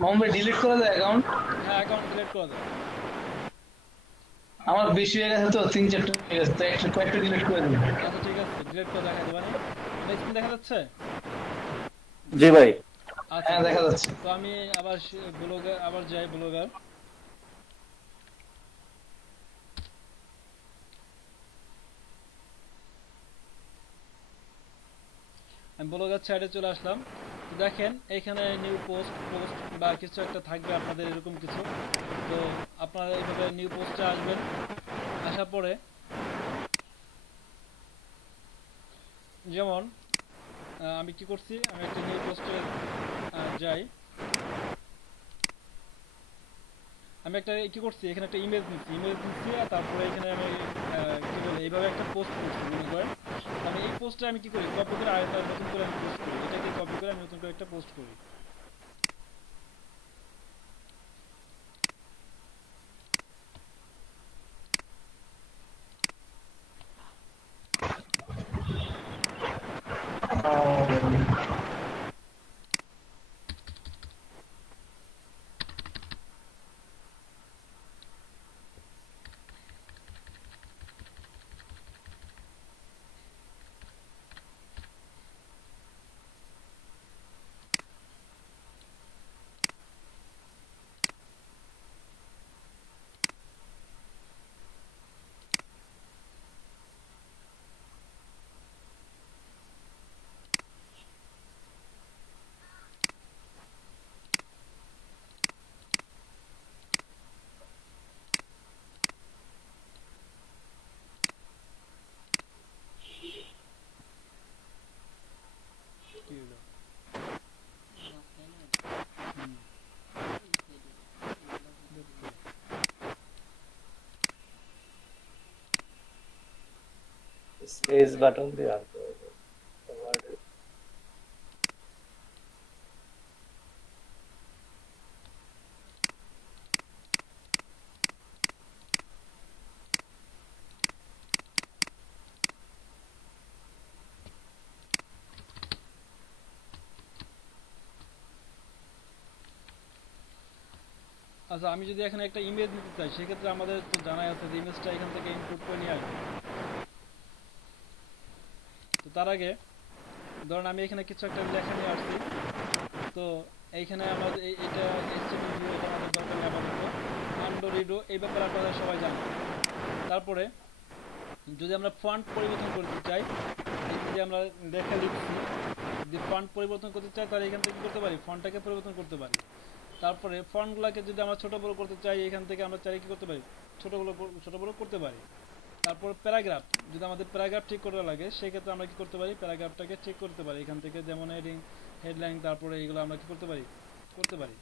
Mohammad delete করে দেয় account. হ্যাঁ, অ্যাকাউন্ট ডিলিট করে দাও। আমার বেশি হয়ে গেছে তো, 3-4টা হয়ে গেছে, তো একটা কয়েকটা ডিলিট করে দিন। আচ্ছা ঠিক আছে, ডিলিট করে দেখাই দেবানি। আমার স্ক্রিন দেখা যাচ্ছে? জি ভাই। আচ্ছা, হ্যাঁ দেখা যাচ্ছে। তো আমি আবার ব্লগে আবার যাই, ব্লগার। আমি ব্লগার সাইডে চলে আসলাম। তো দেখেন এখানে নিউ পোস্ট পোস্ট বা কিছু একটা থাকবে আপনাদের এরকম কিছু। তো আপনারা এইভাবে নিউ পোস্টে আসবেন। আসার পরে যেমন আমি কি করছি, আমি একটা নিউ পোস্টে যাই। আমি একটা কি করছি, এখানে একটা ইমেজ নিচ্ছি আর তারপরে এখানে আমি কি বলে এইভাবে একটা পোস্ট করছি মনে করেন। তো আমি এই পোস্টটা আমি কি করি, কপি করে আরেকটা নতুন করে আমি পোস্ট করি, এটাকে কপি করে আমি নতুন করে একটা পোস্ট করি। কি হলো? হুম, দেখতে। স্পেস বাটন দিয়ে আনতে হবে। আচ্ছা, আমি যদি এখানে একটা ইমেজ নিতে চাই সেক্ষেত্রে আমাদের তো জানাই আছে যে ইমেজটা এখান থেকে ইনপুট করে নিয়ে আসবে। তো তার আগে ধরুন আমি এখানে কিছু একটা লেখা নিয়ে আসছি। তো এইখানে আমাদের এইটা এইচটিএমএল ভিউ এটা আমাদের দরকার নেই আপাতত। আন্ডোরিডো এই ব্যাপারে আপনারা সবাই জানেন। তারপরে যদি আমরা ফন্ট পরিবর্তন করতে চাই, এই যে আমরা লেখা লিখছি, যদি ফন্ট পরিবর্তন করতে চাই তাহলে এখান থেকে কি করতে পারি, ফন্টটাকে পরিবর্তন করতে পারি। তারপরে ফন্টগুলোকে যদি আমরা ছোট বড় করতে চাই এখান থেকে আমরা চাইলে কি করতে পারি, ছোট বড় করতে পারি। তারপর প্যারাগ্রাফ, যদি আমাদের প্যারাগ্রাফ ঠিক করা লাগে সেক্ষেত্রে আমরা কি করতে পারি, প্যারাগ্রাফটাকে ঠিক করতে পারি এখান থেকে, যেমন হেডিং, হেডলাইন, তারপরে এগুলো আমরা কি করতে পারি, করতে পারি।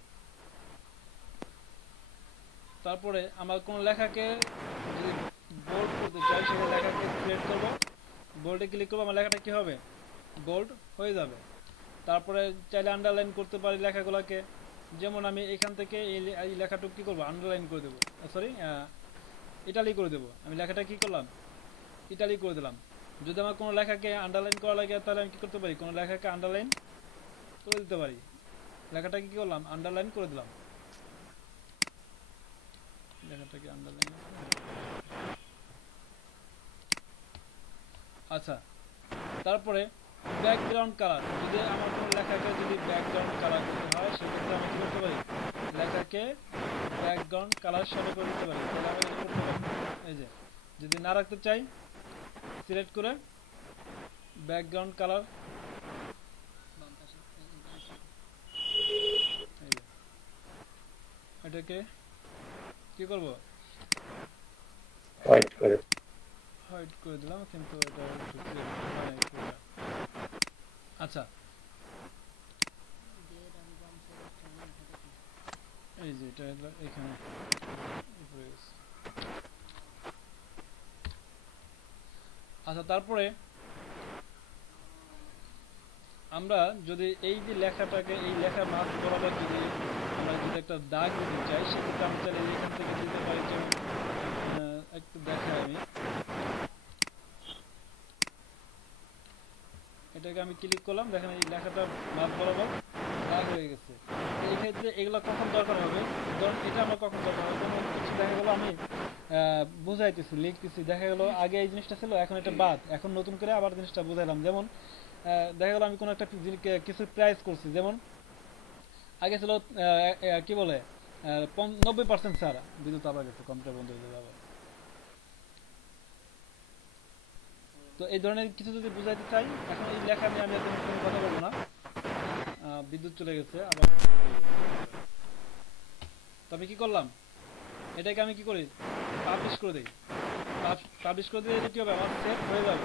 তারপরে আমরা কোনো লেখাকে যদি বোল্ড করতে চাই সেটা লেখাকে সিলেক্ট করব, বোল্ডে ক্লিক করবো, আমার লেখাটা কি হবে, বোল্ড হয়ে যাবে। তারপরে চাইলে আন্ডারলাইন করতে পারি লেখাগুলোকে। যেমন আমি এখান থেকে এই লেখাটুকু কি করবো, আন্ডারলাইন করে দেবো, সরি ইটালি করে দেবো। আমি লেখাটা কি করলাম, ইটালি করে দিলাম। যদি আমার কোনো লেখাকে আন্ডারলাইন করা লাগে তাহলে আমি কি করতে পারি, কোনো লেখাকে আন্ডারলাইন করে দিতে পারি। লেখাটাকে কি করলাম, আন্ডারলাইন করে দিলাম, লেখাটাকে আন্ডারলাইন। আচ্ছা, তারপরে ব্যাকগ্রাউন্ড কালার, যদি আমার কোনো লেখাকে যদি ব্যাকগ্রাউন্ড কালার করতে হয় সেক্ষেত্রে আমি কি করতে পারি, লেখাকে ব্যাকগ্রাউন্ড কালার সাথে করে দিতে পারি। তাহলে আমি এটা করতে পারি, এই যে যদি না রাখতে চাই সিলেক্ট করে ব্যাকগ্রাউন্ড কালার, এই যে এটাকে কি করব, হোয়াইট করে। হোয়াইট করে দিলাম, কিন্তু এটা একটু clear হয় নাই পুরোটা। আচ্ছা, এই যে এটা এখানে উপরে গেছে। আচ্ছা, তারপরে আমরা যদি এই যে লেখাটাকে, এই লেখার মাঝ বরাবর যদি আমরা যদি একটা দাগ দিতে চাই সেক্ষেত্রে আমি চাইলে এখান থেকে দিতে পারি। যেমন একটু দেখাই আমি, এটাকে আমি ক্লিক করলাম, দেখেন এই লেখাটা মাঝ বরাবর দাগ হয়ে গেছে। এই ক্ষেত্রে এগুলো কখন দরকার হবে, ধরুন এটা আমার কখন দরকার হবে, কোনো কিছু দেখা গেলো আমি বুঝাইতেছি লিখতেছি, দেখা গেলো আগে এই জিনিসটা ছিল এখন এটা বাদ, এখন নতুন করে আবার জিনিসটা বুঝাইলাম। যেমন দেখা গেলো আমি কোনো একটা কিছু প্রাইস করছি, যেমন আগে ছিল কি বলে 90% ছাড়া, বিদ্যুৎ আবার গেছে, কম্পিউটার বন্ধ হয়ে যাবে আবার। তো এই ধরনের কিছু যদি বুঝাইতে চাই, এখন এই লেখা নিয়ে আমি এখন কোনো কথা বলবো না। বিদ্যুৎ চলে গেছে আবার। তো আমি কি করলাম, এটাকে আমি কি করি, পাবলিশ করে দিই। পাবলিশ করে দিলে কি হবে, আমার সেভ হয়ে যাবে।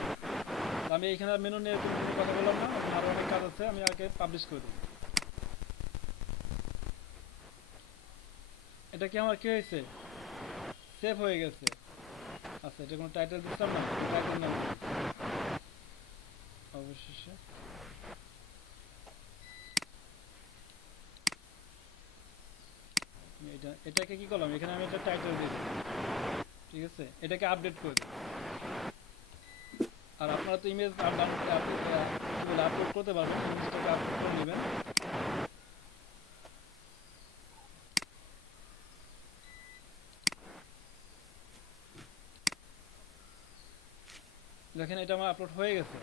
তো আমি এখানে মেনু নিয়ে কোনো কথা বললাম না, এখন আরো অনেক কাজ আছে, আমি আগে পাবলিশ করে দিই। এটা কি আমার কি হয়েছে, সেভ হয়ে গেছে। আচ্ছা, এটা কোনো টাইটেল দিচ্ছিলাম না, টাইটেল নাম অবশেষে এটাকে কি করলাম, এখানে আমি একটা টাইটেল দিয়ে দিই, ঠিক আছে, এটাকে আপডেট করে দিই। আর আপনারা তো ইমেজ আপলোড করতে পারবেন, ইমেজটাকে আপলোড করে নেবেন। দেখেন এটা আমার আপলোড হয়ে গেছে।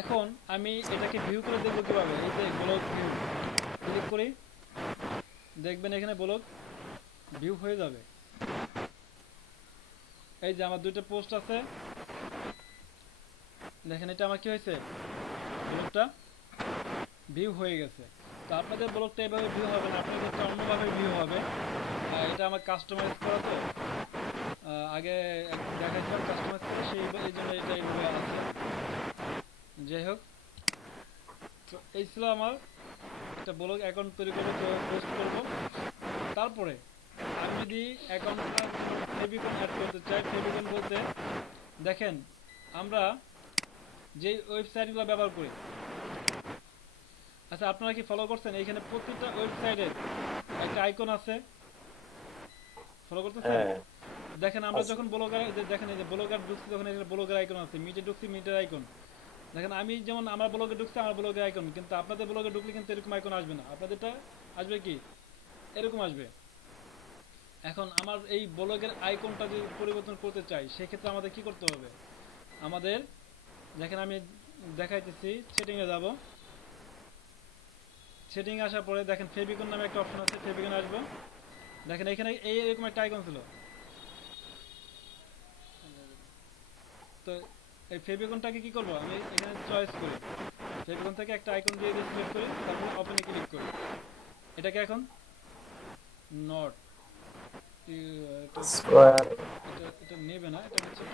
এখন আমি এটাকে ভিউ করে দেখবো কিভাবে, এই যে ব্লগ ভিউ ক্লিক করি, দেখবেন এখানে ব্লগ ভিউ হয়ে যাবে। এই যে আমার দুইটা পোস্ট আছে, দেখেন এটা আমার কি হয়েছে, ব্লগটা ভিউ হয়ে গেছে। তো আপনাদের ব্লগটা এভাবে ভিউ হবে না, আপনাদের তো অন্যভাবে ভিউ হবে। এটা আমার কাস্টমাইজ করা, তো আগে দেখাইছিলাম কাস্টমাইজ করে, এই জন্য এটা এইভাবে আছে। যাই হোক, তো এই ছিল আমার একটা ব্লগ অ্যাকাউন্ট তৈরি করবো, পোস্ট করবো। তারপরে আমি যদি অ্যাকাউন্টটা ফেভিকন অ্যাড করতে চাই, ফেভিকন বলতে দেখেন আমরা যে ওয়েবসাইটগুলো ব্যবহার করি, আচ্ছা আপনারা কি ফলো করছেন, এইখানে প্রতিটা ওয়েবসাইটের একটা আইকন আছে, ফলো করতেছেন? দেখেন আমরা যখন ব্লগার, দেখেন এই যে ব্লগার ঢুকছি, যখন এখানে ব্লগার আইকন আছে, মিটে ঢুকছি, মিটের আইকন। দেখেন আমি যেমন আমার ব্লগে ঢুকছি, আমার ব্লগের আইকন, কিন্তু আপনাদের ব্লগে ঢুকলে কিন্তু এরকম আইকন আসবে না, আপনাদেরটা আসবে কি এরকম আসবে। এখন আমার এই ব্লগের আইকনটা যদি পরিবর্তন করতে চাই, সেক্ষেত্রে আমাদের কি করতে হবে, আমাদের দেখেন আমি দেখাইতেছি, সেটিংয়ে যাব, সেটিং আসার পরে দেখেন ফেভিকন নামে একটা অপশন আছে, ফেভিকন আসবো। দেখেন এখানে এইরকম একটা আইকন ছিল, তো এই ফেভিকনটাকে কি করবো, আমি এখানে চয়েস করি, ফেভিকন থেকে একটা আইকন দিয়ে সিলেক্ট করি, তারপর ওপেনে ক্লিক করি। এটাকে এখন নট এটা নেবে না, এটা হচ্ছে